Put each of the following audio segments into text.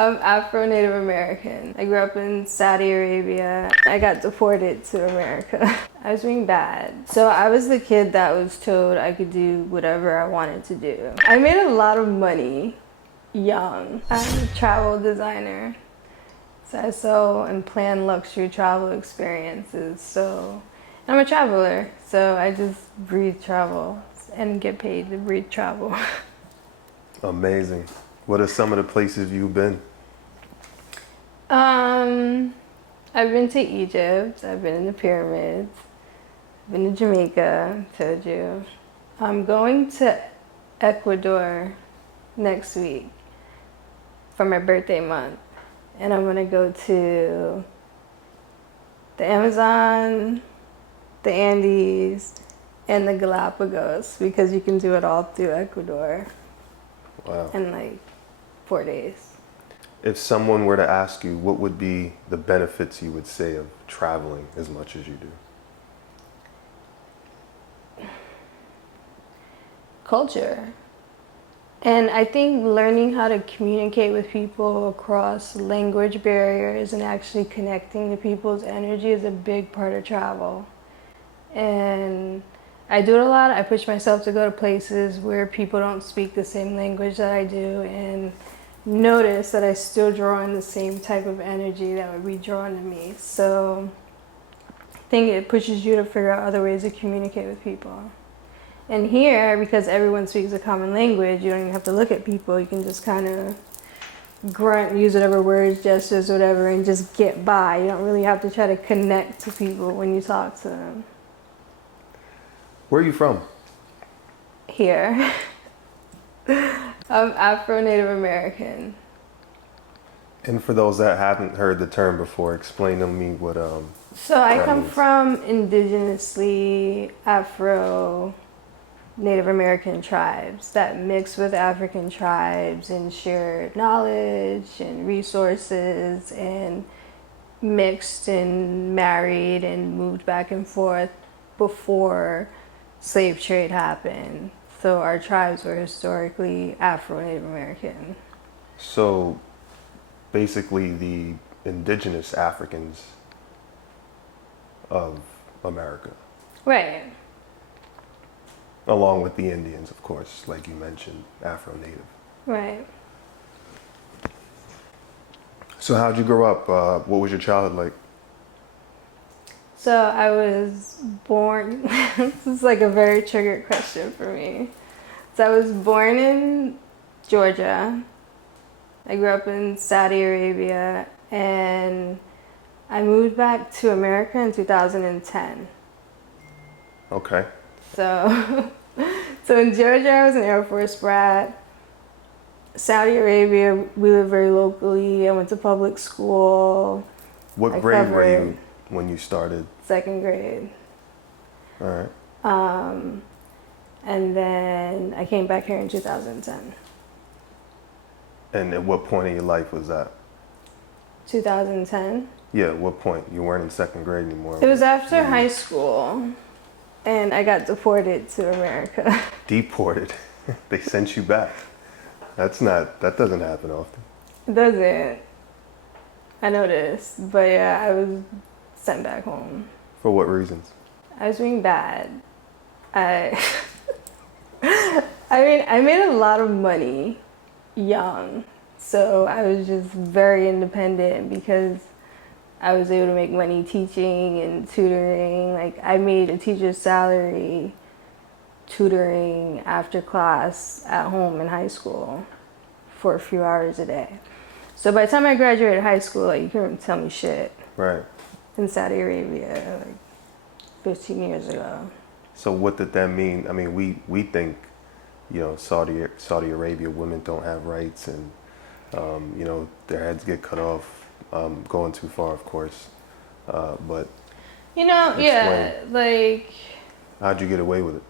I'm Afro-Native American. I grew up in Saudi Arabia. I got deported to America. I was being bad. So I was the kid that was told I could do whatever I wanted to do. I made a lot of money young. I'm a travel designer. So I sell and plan luxury travel experiences. So I'm a traveler. So I just breathe travel and get paid to breathe travel. Amazing. What are some of the places you've been? I've been to Egypt. I've been in the pyramids. I've been to Jamaica, told you. I'm going to Ecuador next week for my birthday month. And I'm gonna go to the Amazon, the Andes, and the Galapagos because you can do it all through Ecuador. Wow. In like 4 days. If someone were to ask you, what would be the benefits you would say of traveling as much as you do? Culture. And I think learning how to communicate with people across language barriers and actually connecting to people's energy is a big part of travel. And I do it a lot. I push myself to go to places where people don't speak the same language that I do and notice that I still draw in the same type of energy that would be drawn to me. So I think it pushes you to figure out other ways to communicate with people. And here, because everyone speaks a common language, you don't even have to look at people. You can just kind of grunt, use whatever words, gestures, whatever, and just get by. You don't really have to try to connect to people when you talk to them. Where are you from? Here. I'm Afro-Native American. And for those that haven't heard the term before, explain to me what So I that come means. from indigenously Afro-Native American tribes that mix with African tribes and shared knowledge and resources and mixed and married and moved back and forth before slave trade happened. So our tribes were historically Afro-Native American. So basically the indigenous Africans of America, Right. along with the Indians, of course, like you mentioned, Afro-Native. Right. So how'd you grow up? What was your childhood like? So I was born, this is like a very triggered question for me. So I was born in Georgia. I grew up in Saudi Arabia and I moved back to America in 2010. Okay. So, so in Georgia I was an Air Force brat. Saudi Arabia, we lived very locally. I went to public school. What grade were you when you started? Second grade. All right. And then I came back here in 2010. And at what point in your life was that? 2010. Yeah, at what point? You weren't in second grade anymore. It was after high school, and I got deported to America. Deported. They sent you back. That doesn't happen often. It doesn't. I noticed, but yeah, I was sent back home. For what reasons? I was being bad. I mean, I made a lot of money young, so I was just very independent because I was able to make money teaching and tutoring. Like I made a teacher's salary tutoring after class at home in high school for a few hours a day. So by the time I graduated high school, like you couldn't tell me shit. Right. In Saudi Arabia, like 15 years ago. So what did that mean? I mean, we think, Saudi Arabia women don't have rights, and their heads get cut off. Going too far, of course. But yeah, like how'd you get away with it?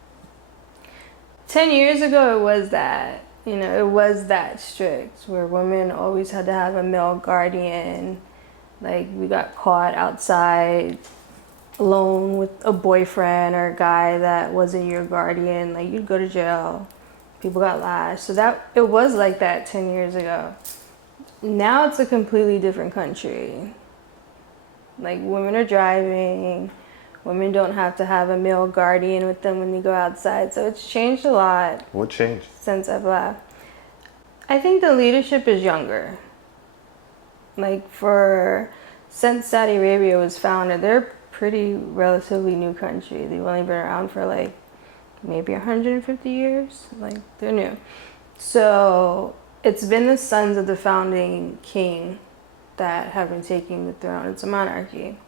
10 years ago, it was that. It was that strict, where women always had to have a male guardian. Like we got caught outside alone with a boyfriend or a guy that wasn't your guardian, like you'd go to jail. People got lashed. So that it was like that 10 years ago. Now it's a completely different country. Like, women are driving, women don't have to have a male guardian with them when they go outside. So it's changed a lot What changed? since I've left. I think the leadership is younger. Like, since Saudi Arabia was founded, they're a pretty relatively new country. They've only been around for like maybe 150 years. Like, they're new. So it's been the sons of the founding king that have been taking the throne. It's a monarchy.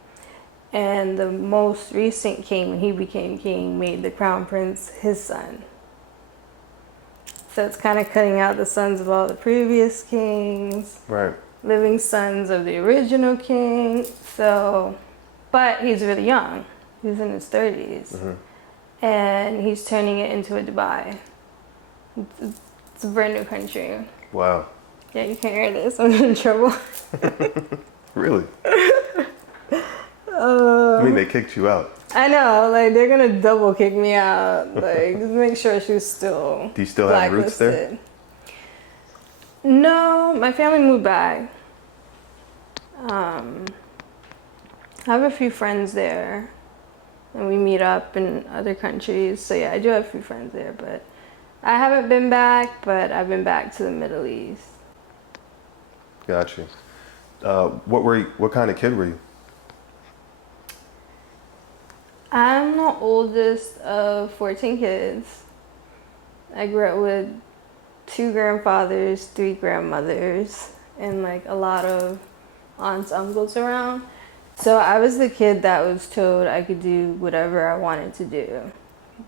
And the most recent king, when he became king, made the crown prince his son. So it's kind of cutting out the sons of all the previous kings, Right. living sons of the original king. So, but he's really young. He's in his 30s. And he's turning it into a Dubai. It's a brand new country. Wow. Yeah, you can't hear this. I'm in trouble. Really? I mean, they kicked you out. I know, like, they're gonna double kick me out. Like, just make sure she's still Do you still have roots there? blacklisted. No, my family moved back. I have a few friends there, and we meet up in other countries. So yeah, I do have a few friends there, but I haven't been back. But I've been back to the Middle East. Got you. What kind of kid were you? I'm the oldest of 14 kids. I grew up with 2 grandfathers, 3 grandmothers, and like a lot of aunts, uncles around. So I was the kid that was told I could do whatever I wanted to do.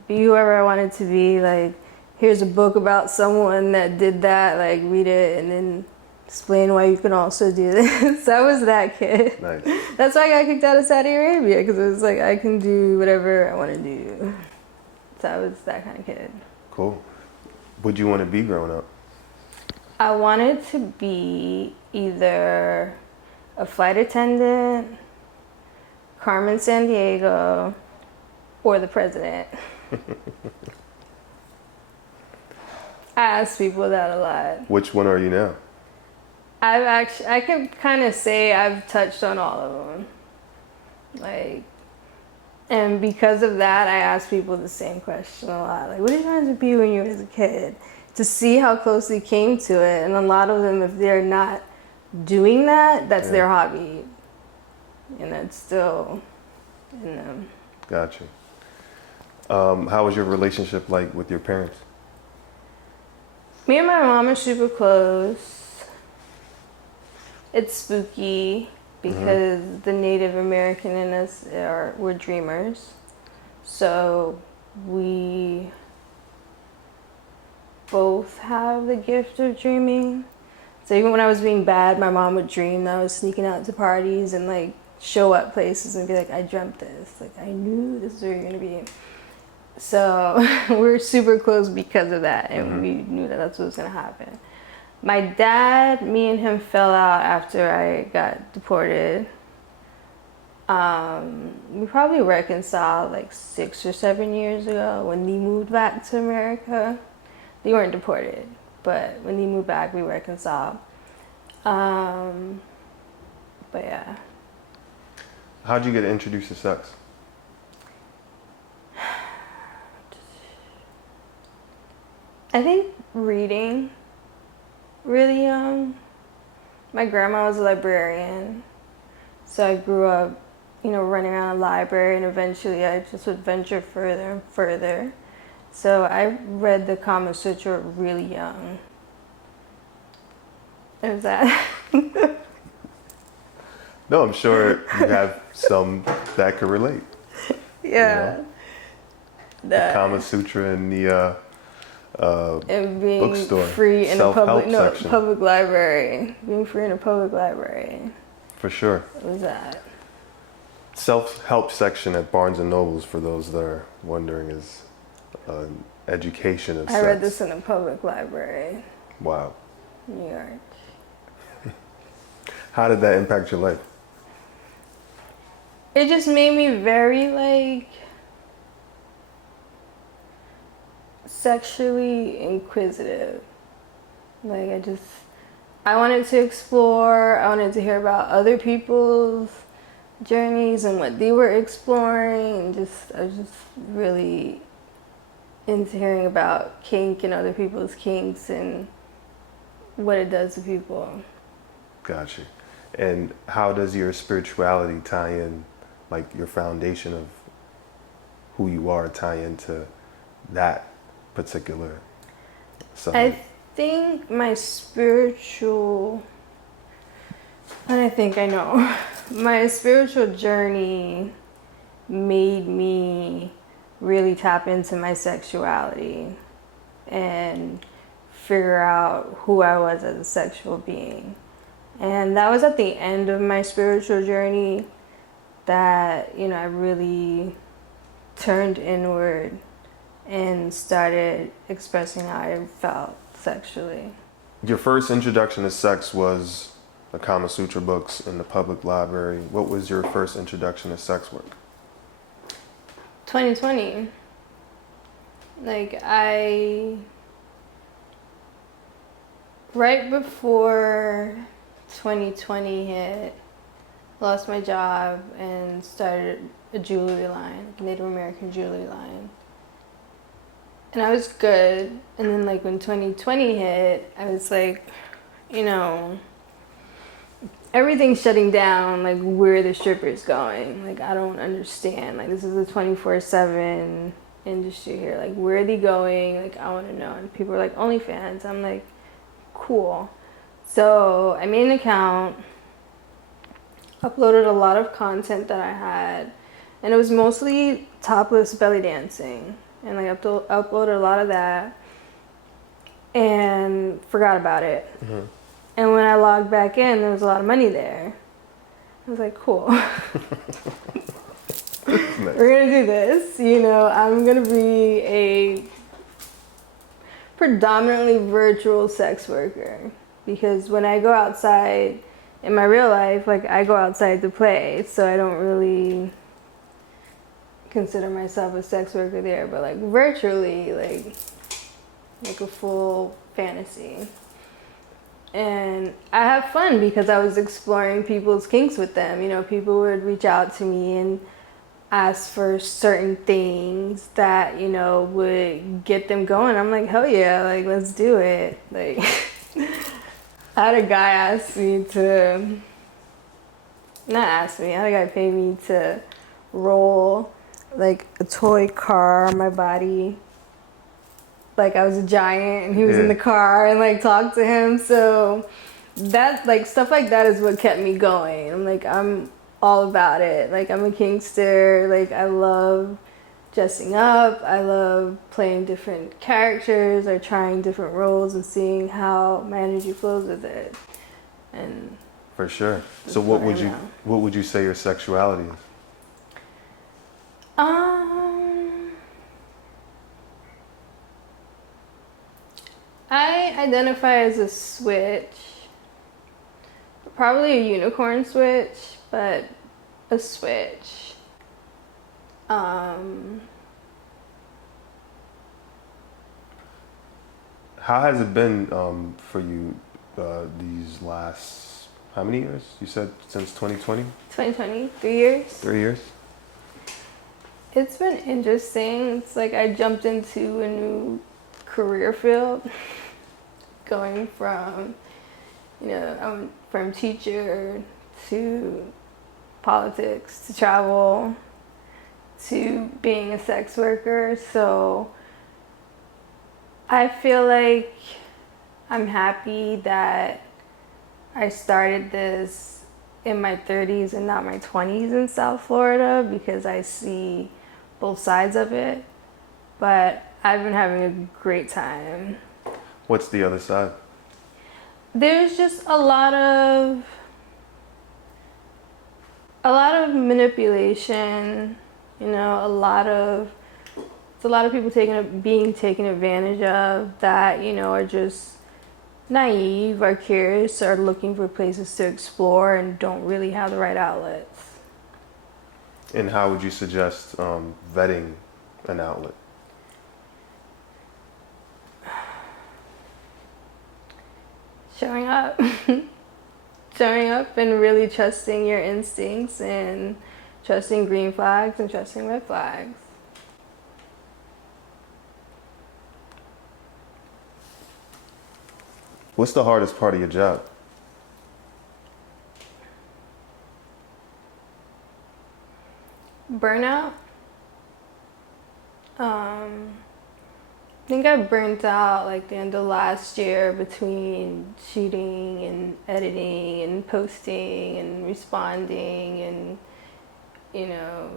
Be whoever I wanted to be. Like, here's a book about someone that did that, like, read it and then explain why you can also do this. I was that kid. Nice. That's why I got kicked out of Saudi Arabia, because it was like I can do whatever I want to do. So I was that kind of kid. Cool. What'd you want to be growing up? I wanted to be either a flight attendant, Carmen Sandiego, or the president. I ask people that a lot. Which one are you now? I can kind of say I've touched on all of them. Like, and because of that, I ask people the same question a lot. Like, what did you want to be when you were a kid? To see how close they came to it. And a lot of them, if they're not doing that, that's their hobby. And that's still in them. Got you. How was your relationship like with your parents? Me and my mom are super close. It's spooky because the Native American in us we're dreamers. So we both have the gift of dreaming. So even when I was being bad, my mom would dream that I was sneaking out to parties and like show up places and be like, I dreamt this. Like, I knew this is where you're gonna be. So we're super close because of that, and we knew that that's what was gonna happen. My dad, me and him fell out after I got deported. We probably reconciled like 6 or 7 years ago when he moved back to America. They weren't deported, but when he moved back, we reconciled. But yeah. How'd you get introduced to sex? I think reading really young. My grandma was a librarian, so I grew up, running around a library, and eventually I just would venture further and further. So I read the Kama Sutra really young. Is that? No, I'm sure you have some that could relate. Yeah. The Kama Sutra and the and being bookstore, free in a section. public library. Being free in a public library. For sure. What was that? Self-help section at Barnes & Nobles, for those that are wondering, is an education of sex. I read this in a public library. Wow. New York. How did that impact your life? It just made me very, sexually inquisitive. Like, I wanted to explore. I wanted to hear about other people's journeys and what they were exploring. And I was just really into hearing about kink and other people's kinks and what it does to people. Gotcha. And how does your spirituality tie in, like your foundation of who you are, tie into that particular subject? I think my spiritual, and I think I know, my spiritual journey made me really tap into my sexuality and figure out who I was as a sexual being. And that was at the end of my spiritual journey that, I really turned inward and started expressing how I felt sexually. Your first introduction to sex was the Kama Sutra books in the public library. What was your first introduction to sex work? 2020. Right before 2020 hit, lost my job and started a jewelry line, Native American jewelry line. And I was good. And then when 2020 hit, I was like, everything's shutting down. Where are the strippers going? I don't understand. This is a 24/7 industry here. Where are they going? I want to know. And people are like, OnlyFans. I'm like, cool. So I made an account, uploaded a lot of content that I had, and it was mostly topless belly dancing. And uploaded a lot of that and forgot about it. Mm-hmm. And when I logged back in, there was a lot of money there. I was like, cool. We're going to do this. I'm going to be a predominantly virtual sex worker. Because when I go outside in my real life, I go outside to play. So I don't really consider myself a sex worker there, but virtually, like a full fantasy. And I have fun because I was exploring people's kinks with them. People would reach out to me and ask for certain things that, would get them going. I'm like, hell yeah, let's do it. I had a guy I had a guy pay me to roll a toy car on my body. I was a giant and he was in the car and talked to him. So that stuff like that is what kept me going. I'm all about it. I'm a kinkster. I love dressing up. I love playing different characters or trying different roles and seeing how my energy flows with it. And for sure. So what would you say your sexuality is? I identify as a switch. Probably a unicorn switch, but a switch. How has it been for you these last, how many years? You said since 2020? 2020, 3 years. 3 years? It's been interesting. It's I jumped into a new career field, going from, I'm from teacher to politics to travel to being a sex worker. So I feel like I'm happy that I started this in my 30s and not my 20s in South Florida because I see both sides of it. But I've been having a great time. What's the other side? There's just a lot of manipulation, a lot of people being taken advantage of that, are just naive or curious or looking for places to explore and don't really have the right outlets. And how would you suggest vetting an outlet? Showing up. Showing up and really trusting your instincts and trusting green flags and trusting red flags. What's the hardest part of your job? Burnout. I think I burnt out like the end of last year between shooting and editing and posting and responding and, you know,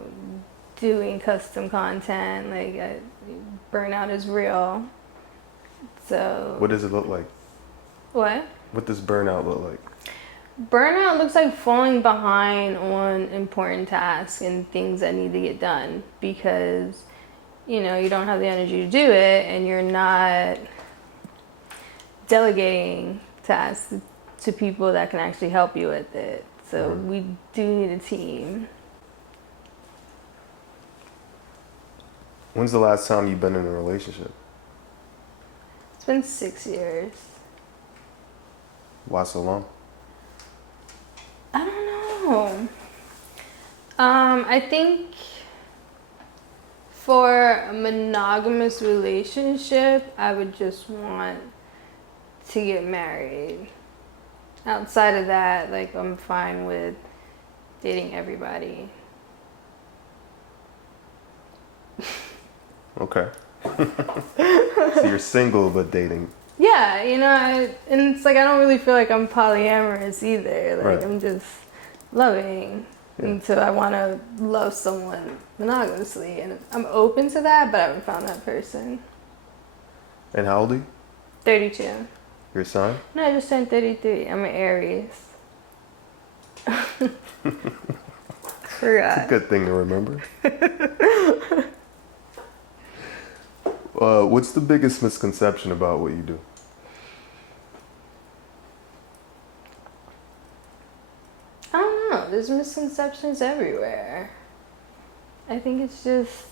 doing custom content. Burnout is real. So. What does it look like? What? What does burnout look like? Burnout looks like falling behind on important tasks and things that need to get done because, you know, you don't have the energy to do it and you're not delegating tasks to people that can actually help you with it. So we do need a team. When's the last time you've been in a relationship? It's been 6 years. Why so long? I don't know. I think for a monogamous relationship, I would just want to get married. Outside of that, like, I'm fine with dating everybody. Okay. So you're single but dating. Yeah, you know, and it's like I don't really feel like I'm polyamorous either. Like, Right. I'm just loving. Yeah. And so I want to love someone monogamously. And I'm open to that, but I haven't found that person. And how old are you? 32. Your sign? No, I just turned 33. I'm an Aries. Forgot. It's a good thing to remember. What's the biggest misconception about what you do? I don't know. There's misconceptions everywhere. I think it's just.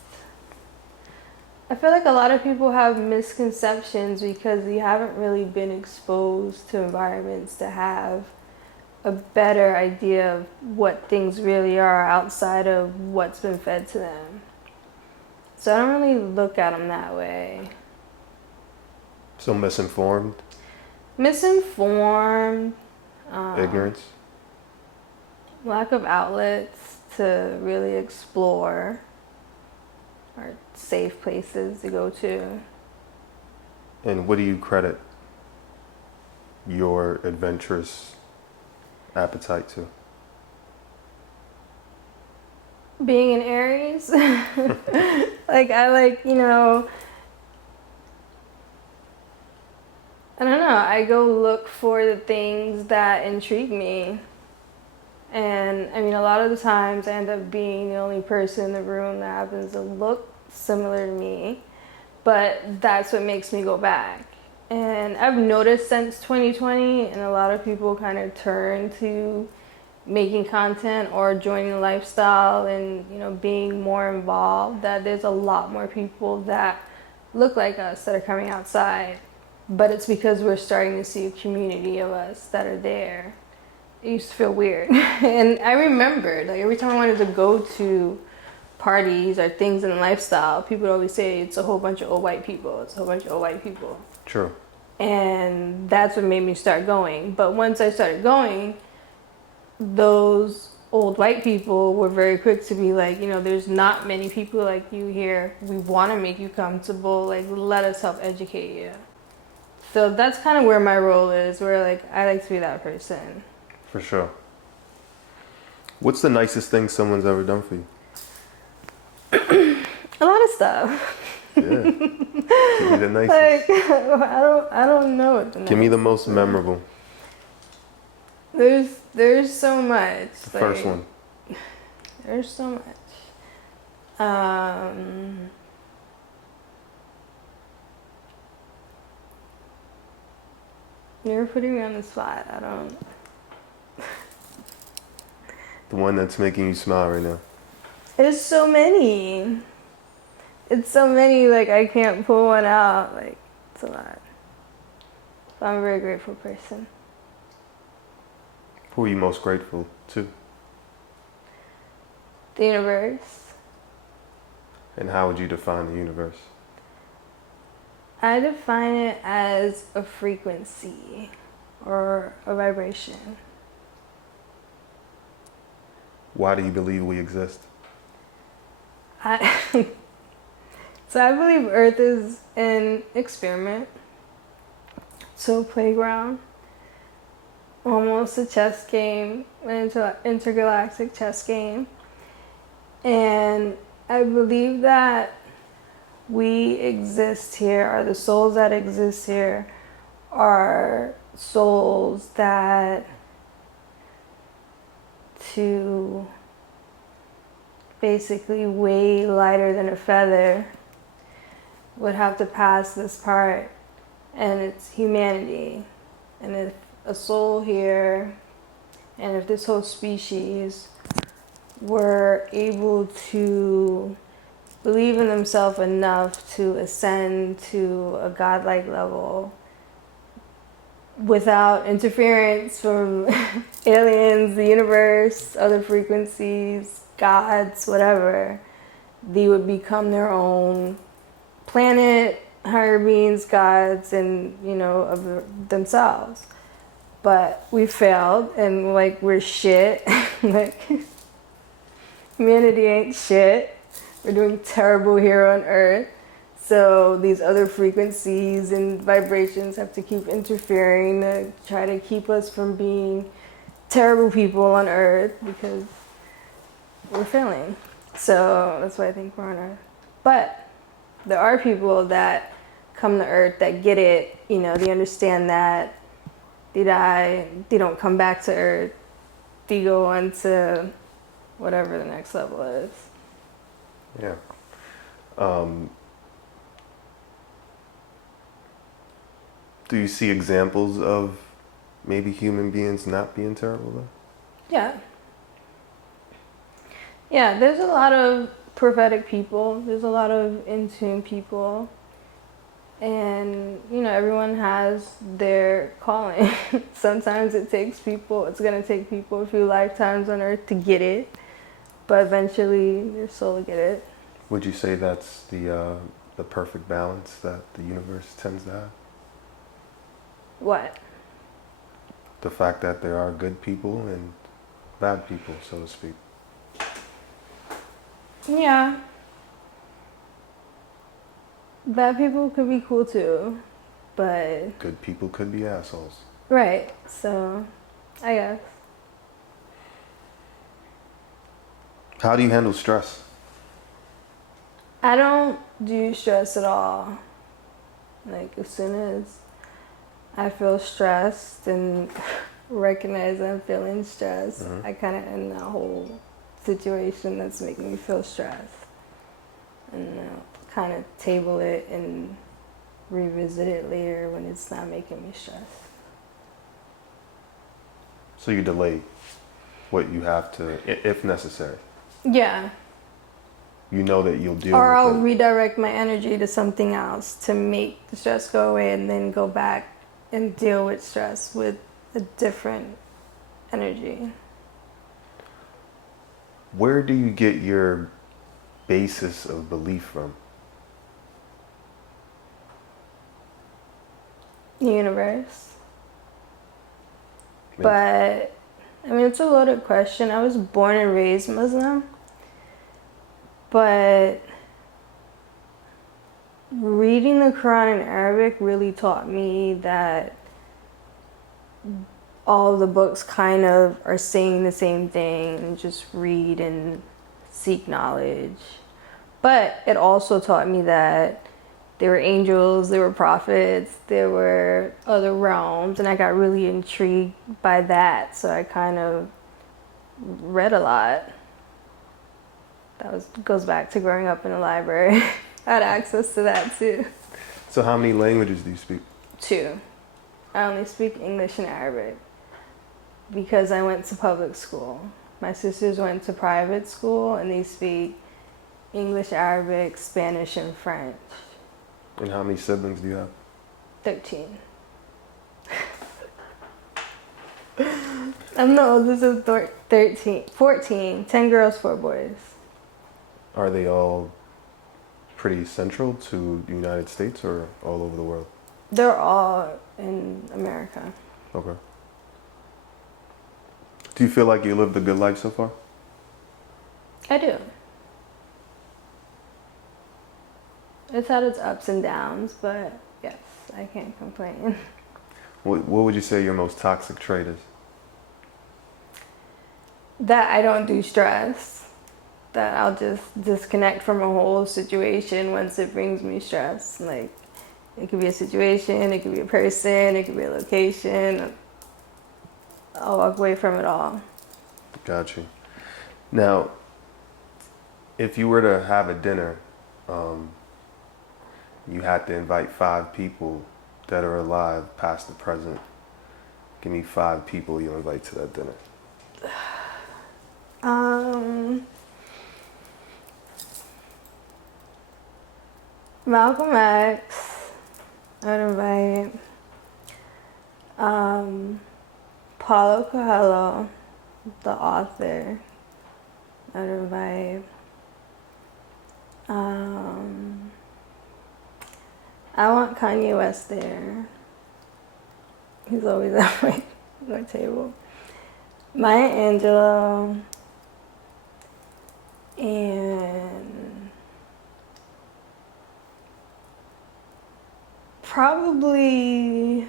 I feel like a lot of people have misconceptions because we haven't really been exposed to environments to have a better idea of what things really are outside of what's been fed to them. So I don't really look at them that way. So misinformed? Misinformed. Ignorance? Lack of outlets to really explore or safe places to go to. And what do you credit your adventurous appetite to? Being an Aries, like I like, you know, I don't know, I go look for the things that intrigue me. And I mean, a lot of the times I end up being the only person in the room that happens to look similar to me, but that's what makes me go back. And I've noticed since 2020, and a lot of people kind of turn to making content or joining the lifestyle and, you know, being more involved, that there's a lot more people that look like us that are coming outside. But it's because we're starting to see a community of us that are there. It used to feel weird. And I remembered, like, every time I wanted to go to parties or things in the lifestyle, people would always say it's a whole bunch of old white people. It's a whole bunch of old white people. True. And that's what made me start going. But once I started going, those old white people were very quick to be like, you know, there's not many people like you here. We want to make you comfortable. Like, let us help educate you. So that's kind of where my role is, where, like, I like to be that person. For sure. What's the nicest thing someone's ever done for you? A lot of stuff. Yeah. Give me the nicest. Like, I don't know what the Give me the nicest most is. memorable. There's so much. The first one. There's so much. You're putting me on the spot. I don't. The one that's making you smile right now. There's so many. It's so many, like, I can't pull one out. Like, it's a lot. But I'm a very grateful person. Who are you most grateful to? The universe. And how would you define the universe? I define it as a frequency or a vibration. Why do you believe we exist? I so I believe Earth is an experiment. So a playground, almost a chess game, an intergalactic chess game. And I believe that we exist here, or the souls that exist here are souls that, to basically weigh lighter than a feather, would have to pass this part, and it's humanity. And if a soul here, and if this whole species were able to believe in themselves enough to ascend to a godlike level without interference from aliens, the universe, other frequencies, gods, whatever, they would become their own planet, higher beings, gods, and, you know, of themselves. But we failed, and like we're shit. Like humanity ain't shit. We're doing terrible here on Earth. So these other frequencies and vibrations have to keep interfering to try to keep us from being terrible people on Earth, because we're failing. So that's why I think we're on Earth. But there are people that come to Earth that get it, you know, they understand that they die, they don't come back to Earth, they go on to whatever the next level is. Yeah. Do you see examples of maybe human beings not being terrible though? Yeah. Yeah, there's a lot of prophetic people, there's a lot of in tune people, and you know, everyone has their calling. Sometimes it's gonna take people a few lifetimes on Earth to get it, but eventually their soul will get it. Would you say that's the perfect balance that the universe tends to have? What? The fact that there are good people and bad people, so to speak. Yeah. Bad people could be cool too, but... Good people could be assholes. Right, so I guess. How do you handle stress? I don't do stress at all. Like, as soon as I feel stressed and recognize I'm feeling stressed, I kind of end that whole situation that's making me feel stressed. And kind of table it and revisit it later when it's not making me stressed. So you delay what you have to, if necessary. Yeah. You know that you'll deal Or with I'll it. redirect my energy to something else to make the stress go away, and then go back and deal with stress with a different energy. Where do you get your basis of belief from? The universe. But, I mean, it's a loaded question. I was born and raised Muslim, but reading the Quran in Arabic really taught me that all of the books kind of are saying the same thing, just read and seek knowledge. But it also taught me that there were angels, there were prophets, there were other realms, and I got really intrigued by that, so I kind of read a lot. Goes back to growing up in a library. I had access to that too. So how many languages do you speak? 2. I only speak English and Arabic because I went to public school. My sisters went to private school and they speak English, Arabic, Spanish, and French. And how many siblings do you have? 13. I'm the oldest of 14. 10 girls, 4 boys. Are they all pretty central to the United States or all over the world? They're all in America. Okay. Do you feel like you lived a good life so far? I do. It's had its ups and downs, but yes, I can't complain. What would you say your most toxic trait is? That I don't do stress. That I'll just disconnect from a whole situation once it brings me stress. Like, it could be a situation, it could be a person, it could be a location. I'll walk away from it all. Got you. Now, if you were to have a dinner, you had to invite 5 people that are alive, past or present. Give me 5 people you'll invite to that dinner. Malcolm X, I'd invite. Paulo Coelho, the author, I'd invite. I want Kanye West there. He's always at my table. Maya Angelou and probably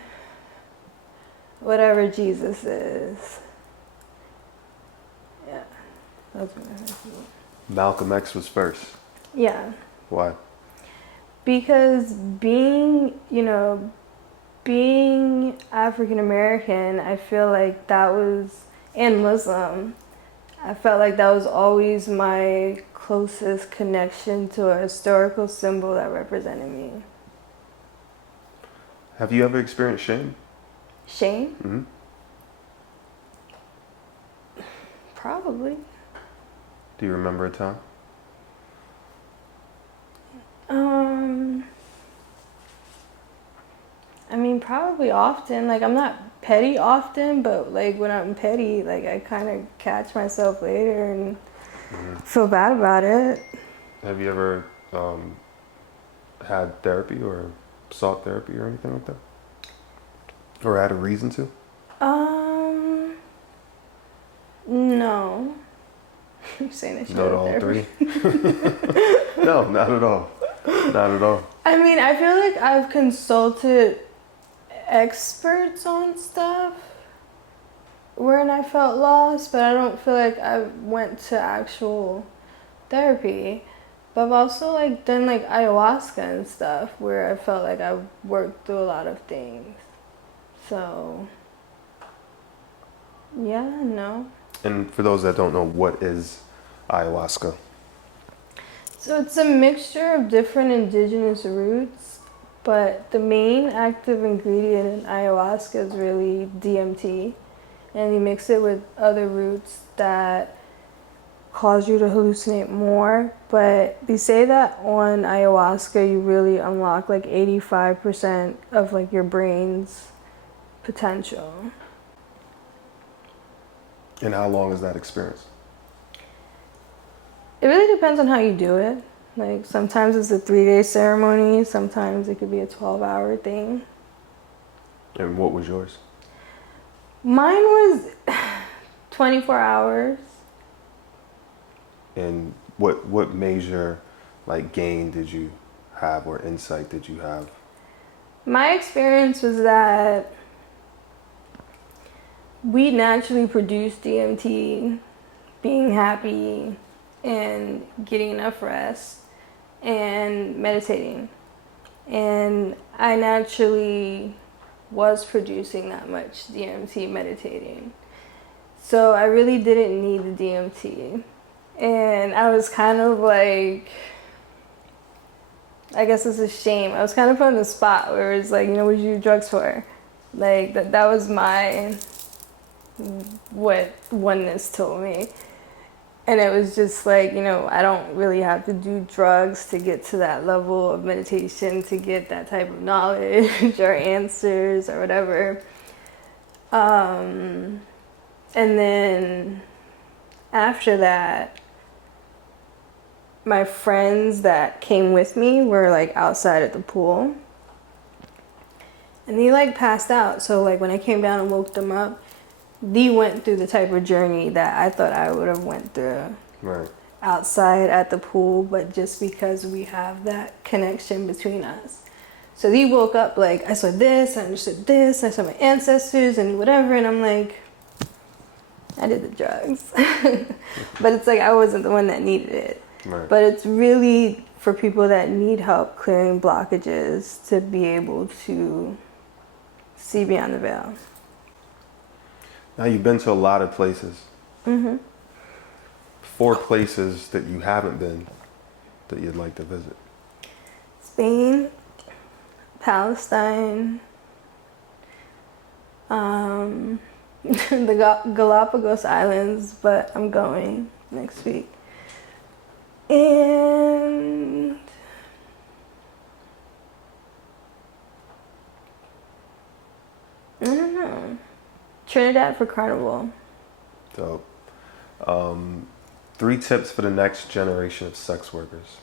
whatever Jesus is. Yeah, that's what I think. Malcolm X was first. Yeah, Why? because being African American, I feel like that was, and Muslim, I felt like that was always my closest connection to a historical symbol that represented me. Have you ever experienced shame? Shame? Mm-hmm. Probably. Do you remember a time? I mean, probably often. Like, I'm not petty often, but like when I'm petty, like I kind of catch myself later and feel bad about it. Have you ever had therapy or sought therapy or anything like that? Or had a reason to? No. You're saying I should No to have all therapy. 3? No, not at all. Not at all. I mean, I feel like I've consulted experts on stuff when I felt lost, but I don't feel like I went to actual therapy. But I've also like done like ayahuasca and stuff where I felt like I worked through a lot of things. So yeah, no. And for those that don't know, what is ayahuasca? So it's a mixture of different indigenous roots, but the main active ingredient in ayahuasca is really DMT. And you mix it with other roots that cause you to hallucinate more. But they say that on ayahuasca you really unlock like 85% of like your brain's potential. And how long is that experience? It really depends on how you do it. Like sometimes it's a 3-day ceremony, sometimes it could be a 12-hour thing. And what was yours? Mine was 24 hours. And what major like gain did you have or insight did you have? My experience was that we naturally produce DMT, being happy and getting enough rest and meditating. And I naturally was producing that much DMT meditating. So I really didn't need the DMT. And I was kind of like, I guess it's a shame. I was kind of put on the spot where it was like, what did you do drugs for? Like that was what oneness told me. And it was just like, I don't really have to do drugs to get to that level of meditation, to get that type of knowledge or answers or whatever. And then after that, my friends that came with me were like outside at the pool. And they like passed out. So like when I came down and woke them up, they went through the type of journey that I thought I would have went through. Right. Outside at the pool, but just because we have that connection between us. So he woke up like, I saw this, I understood this, I saw my ancestors and whatever, and I'm like, I did the drugs. But it's like I wasn't the one that needed it. Right. But it's really for people that need help clearing blockages to be able to see beyond the veil. Now you've been to a lot of places. Mm-hmm. 4 places that you haven't been that you'd like to visit. Spain, Palestine, the Galapagos Islands, but I'm going next week. And I don't know. Trinidad for Carnival. Dope. 3 tips for the next generation of sex workers.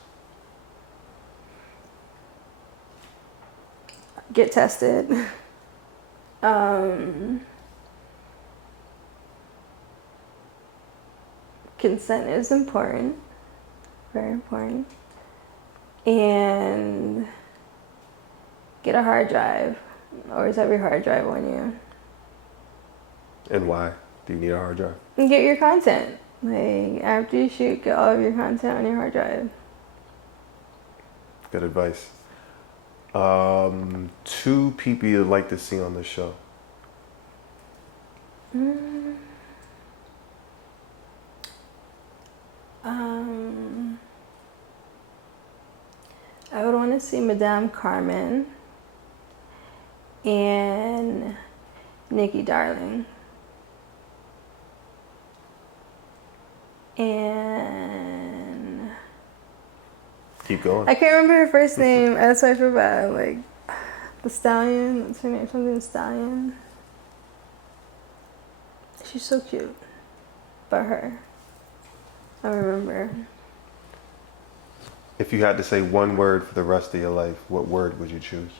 Get tested. Consent is important. Very important. And get a hard drive. Always have your hard drive on you. And why do you need a hard drive? And get your content. Like after you shoot, get all of your content on your hard drive. Good advice. 2 people you'd like to see on the show. I would want to see Madame Carmen and Nikki Darling. And Keep going. I can't remember her first name. That's why I feel bad. Like the Stallion. What's her name? Something Stallion. She's so cute. But her. I remember. If you had to say one word for the rest of your life, what word would you choose?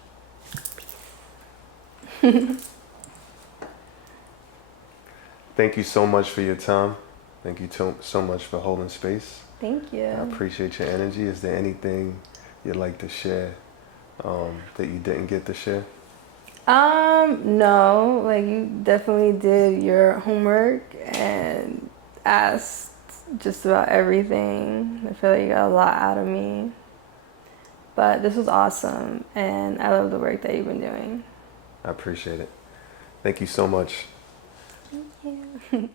Thank you so much for your time. Thank you so much for holding space. Thank you. I appreciate your energy. Is there anything you'd like to share that you didn't get to share? No. Like you definitely did your homework and asked just about everything. I feel like you got a lot out of me. But this was awesome, and I love the work that you've been doing. I appreciate it. Thank you so much. Thank you.